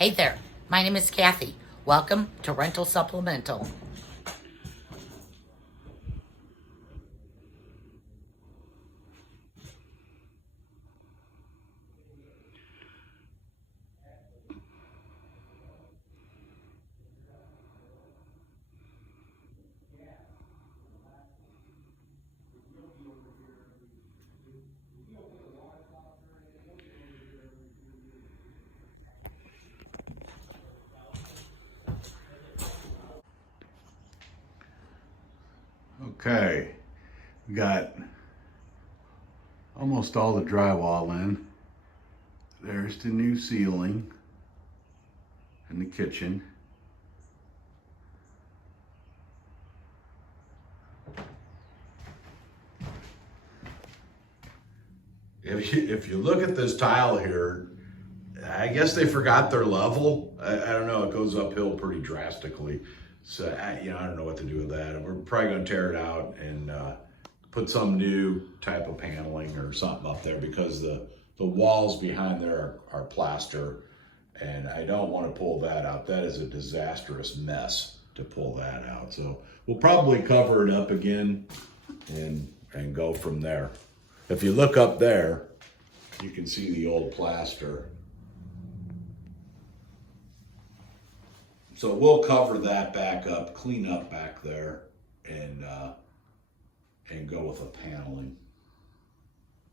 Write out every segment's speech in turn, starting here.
Hey there, my name is Kathy. Welcome to Rental Supplemental. Okay, we got almost all the drywall in. There's the new ceiling in the kitchen. If you look at this tile here, I guess they forgot their level. I don't know, it goes uphill pretty drastically. So I don't know what to do with that. We're probably gonna tear it out and put some new type of paneling or something up there, because the walls behind there are plaster, and I don't want to pull that out. That is a disastrous mess to pull that out. So we'll probably cover it up again and go from there. If you look up there, you can see the old plaster. So we'll cover that back up, clean up back there, and go with a paneling.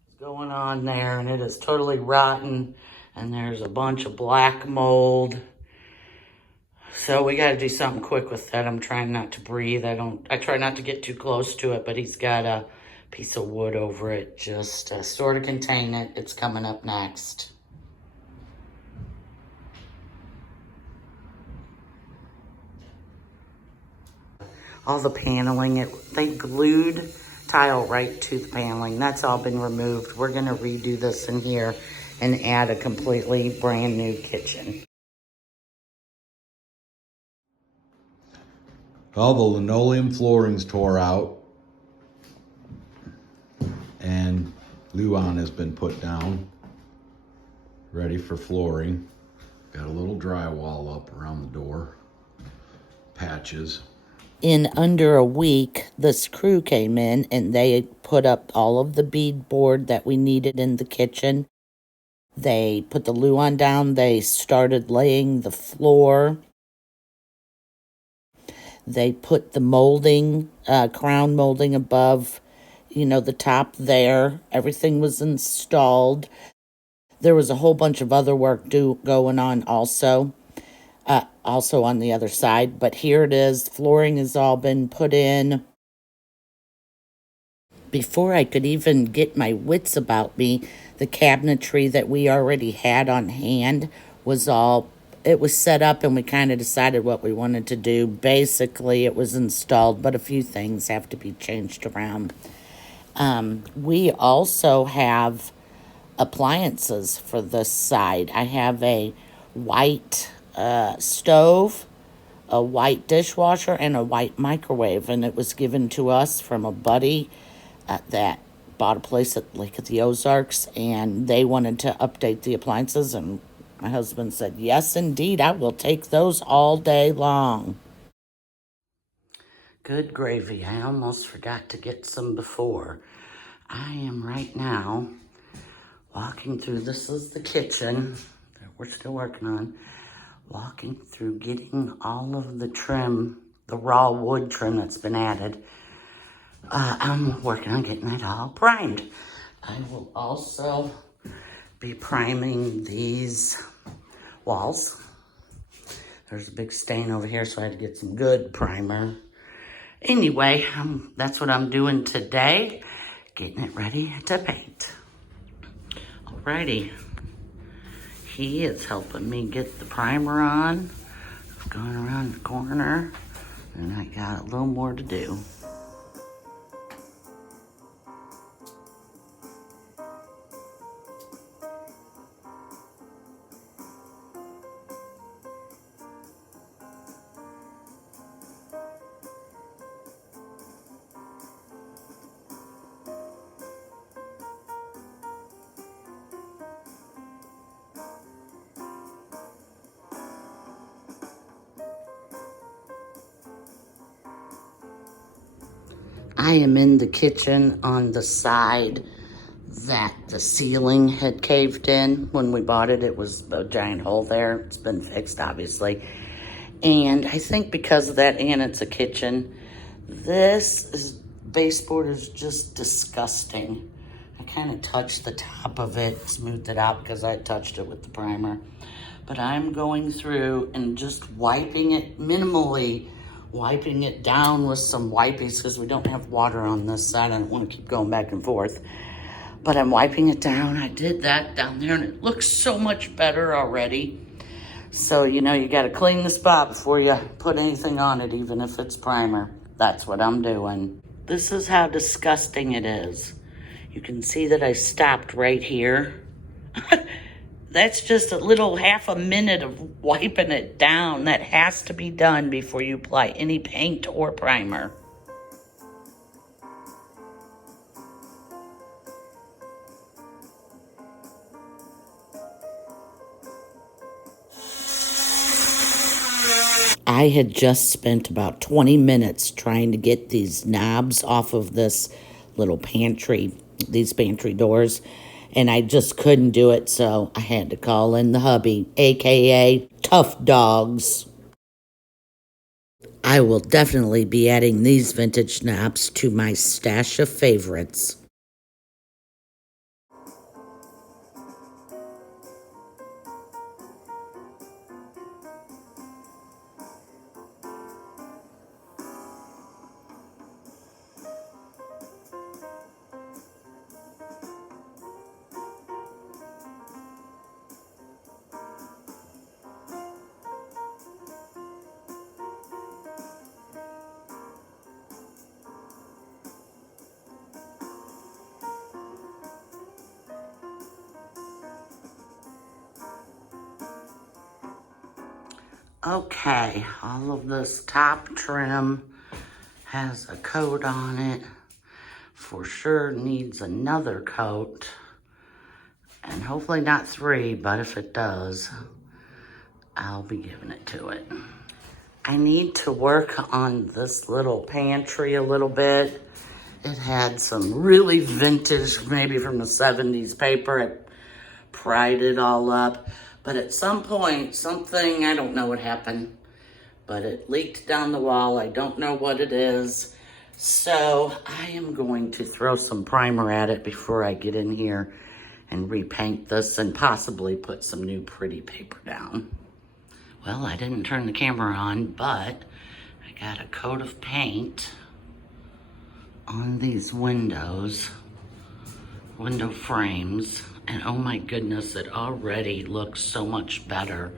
What's going on there, and it is totally rotten, and there's a bunch of black mold. So we got to do something quick with that. I'm trying not to breathe. I try not to get too close to it, but he's got a piece of wood over it just to sort of contain it. It's coming up next. All the paneling, they glued tile right to the paneling. That's all been removed. We're gonna redo this in here and add a completely brand new kitchen. All the linoleum floorings tore out, and Luan has been put down, ready for flooring. Got a little drywall up around the door, patches. In under a week, this crew came in and they put up all of the beadboard that we needed in the kitchen. They put the luan down. They started laying the floor. They put the molding, crown molding above, the top there. Everything was installed. There was a whole bunch of other work going on also on the other side. But here it is. Flooring has all been put in. Before I could even get my wits about me, the cabinetry that we already had on hand it was set up, and we kind of decided what we wanted to do. Basically, it was installed, but a few things have to be changed around. We also have appliances for this side. I have a white stove, a white dishwasher, and a white microwave, and it was given to us from a buddy that bought a place at Lake of the Ozarks, and they wanted to update the appliances, and my husband said, yes, indeed, I will take those all day long. Good gravy. I almost forgot to get some before. I am right now walking through, this is the kitchen that we're still working on, walking through getting all of the trim, the raw wood trim that's been added. I'm working on getting that all primed. I will also be priming these walls. There's a big stain over here, so I had to get some good primer. Anyway, that's what I'm doing today, getting it ready to paint. Alrighty, he is helping me get the primer on. I've gone around the corner, and I got a little more to do. I am in the kitchen on the side that the ceiling had caved in when we bought it. It was a giant hole there. It's been fixed, obviously. And I think because of that, and it's a kitchen, baseboard is just disgusting. I kind of touched the top of it, smoothed it out because I touched it with the primer. But I'm going through and just wiping it, minimally wiping it down with some wipies because we don't have water on this side. I don't want to keep going back and forth. But I'm wiping it down. I did that down there and it looks so much better already. So, you know, you got to clean the spot before you put anything on it, even if it's primer. That's what I'm doing. This is how disgusting it is. You can see that I stopped right here. That's just a little half a minute of wiping it down. That has to be done before you apply any paint or primer. I had just spent about 20 minutes trying to get these knobs off of this little pantry, these pantry doors, and I just couldn't do it, so I had to call in the hubby, aka Tough Dogs. I will definitely be adding these vintage knobs to my stash of favorites. Okay, all of this top trim has a coat on it. For sure needs another coat. And hopefully not 3, but if it does, I'll be giving it to it. I need to work on this little pantry a little bit. It had some really vintage, maybe from the 70s paper. I pried it all up. But at some point, something, I don't know what happened, but it leaked down the wall. I don't know what it is. So I am going to throw some primer at it before I get in here and repaint this and possibly put some new pretty paper down. Well, I didn't turn the camera on, but I got a coat of paint on these window frames. And oh my goodness, it already looks so much better,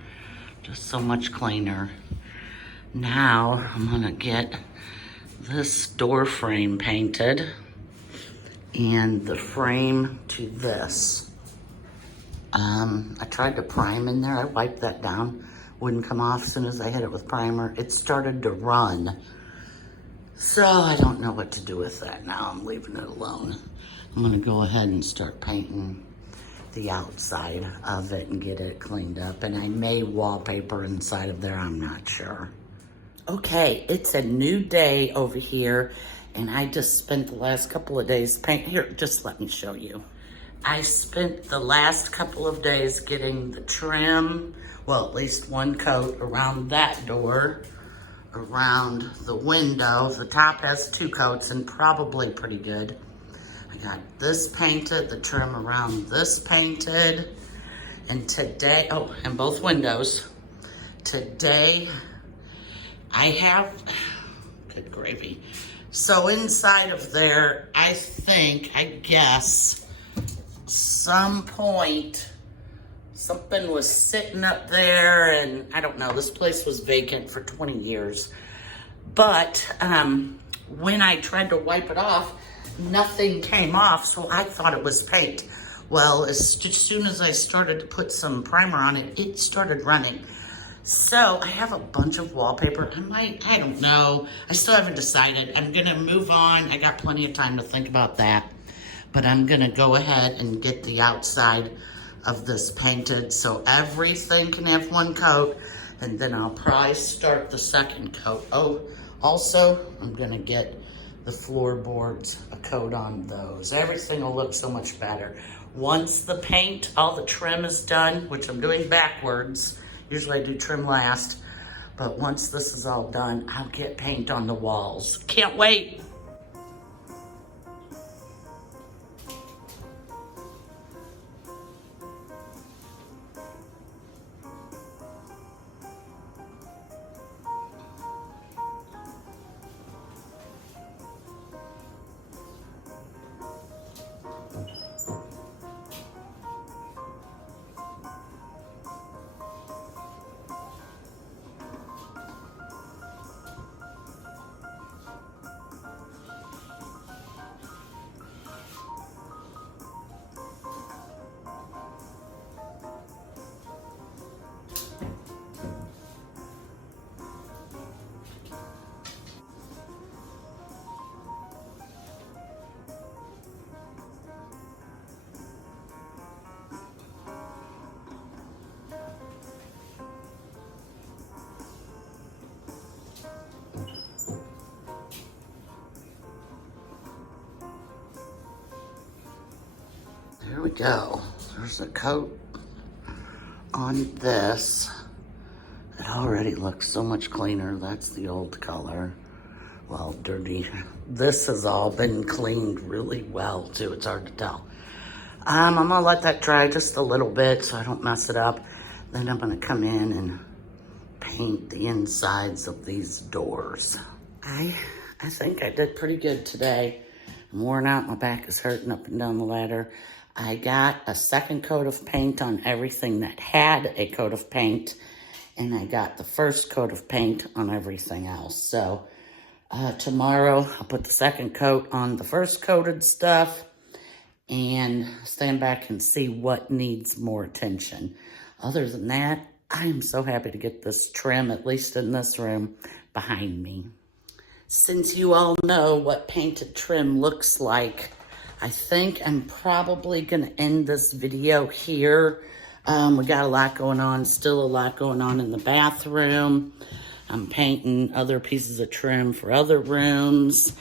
just so much cleaner. Now I'm gonna get this door frame painted and the frame to this. I tried to prime in there. I wiped that down, wouldn't come off as soon as I hit it with primer. It started to run. So I don't know what to do with that now. I'm leaving it alone. I'm gonna go ahead and start painting the outside of it and get it cleaned up. And I may wallpaper inside of there, I'm not sure. Okay, it's a new day over here and I just spent the last couple of days painting. Here, just let me show you. I spent the last couple of days getting the trim, well, at least one coat around that door, around the window. The top has 2 coats and probably pretty good. I got this painted, the trim around this painted, and today, oh, and both windows. Today, I have, good gravy. So inside of there, I guess, some point, something was sitting up there, and I don't know, this place was vacant for 20 years. But when I tried to wipe it off, nothing came off, so I thought it was paint. Well, as soon as I started to put some primer on it, it started running. So I have a bunch of wallpaper. I don't know. I still haven't decided. I'm gonna move on. I got plenty of time to think about that. But I'm gonna go ahead and get the outside of this painted so everything can have one coat, and then I'll probably start the second coat. Oh, also, I'm gonna get the floorboards a coat on those. Everything will look so much better. Once the paint, all the trim is done, which I'm doing backwards. Usually I do trim last. But once this is all done, I'll get paint on the walls. Can't wait. There we go. There's a coat on this. It already looks so much cleaner. That's the old color. Well, dirty. This has all been cleaned really well too. It's hard to tell. I'm gonna let that dry just a little bit so I don't mess it up. Then I'm gonna come in and paint the insides of these doors. I think I did pretty good today. I'm worn out, my back is hurting up and down the ladder. I got a second coat of paint on everything that had a coat of paint, and I got the first coat of paint on everything else. So tomorrow I'll put the second coat on the first coated stuff and stand back and see what needs more attention. Other than that, I am so happy to get this trim, at least in this room, behind me. Since you all know what painted trim looks like, I think I'm probably gonna end this video here. We got a lot going on, still a lot going on in the bathroom. I'm painting other pieces of trim for other rooms.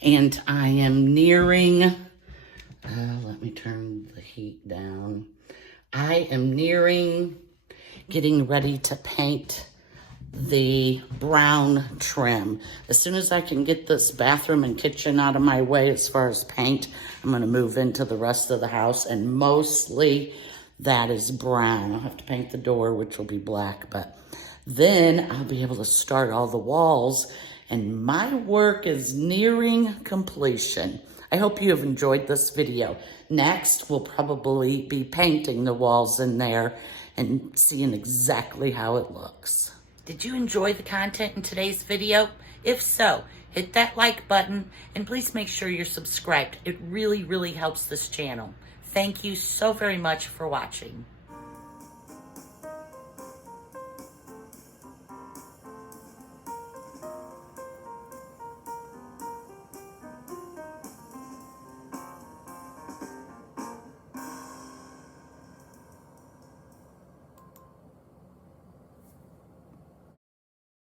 And I am nearing, let me turn the heat down. I am nearing getting ready to paint the brown trim. As soon as I can get this bathroom and kitchen out of my way as far as paint, I'm gonna move into the rest of the house, and mostly that is brown. I'll have to paint the door, which will be black, but then I'll be able to start all the walls, and my work is nearing completion. I hope you have enjoyed this video. Next, we'll probably be painting the walls in there and seeing exactly how it looks. Did you enjoy the content in today's video? If so, hit that like button and please make sure you're subscribed. It really, really helps this channel. Thank you so very much for watching.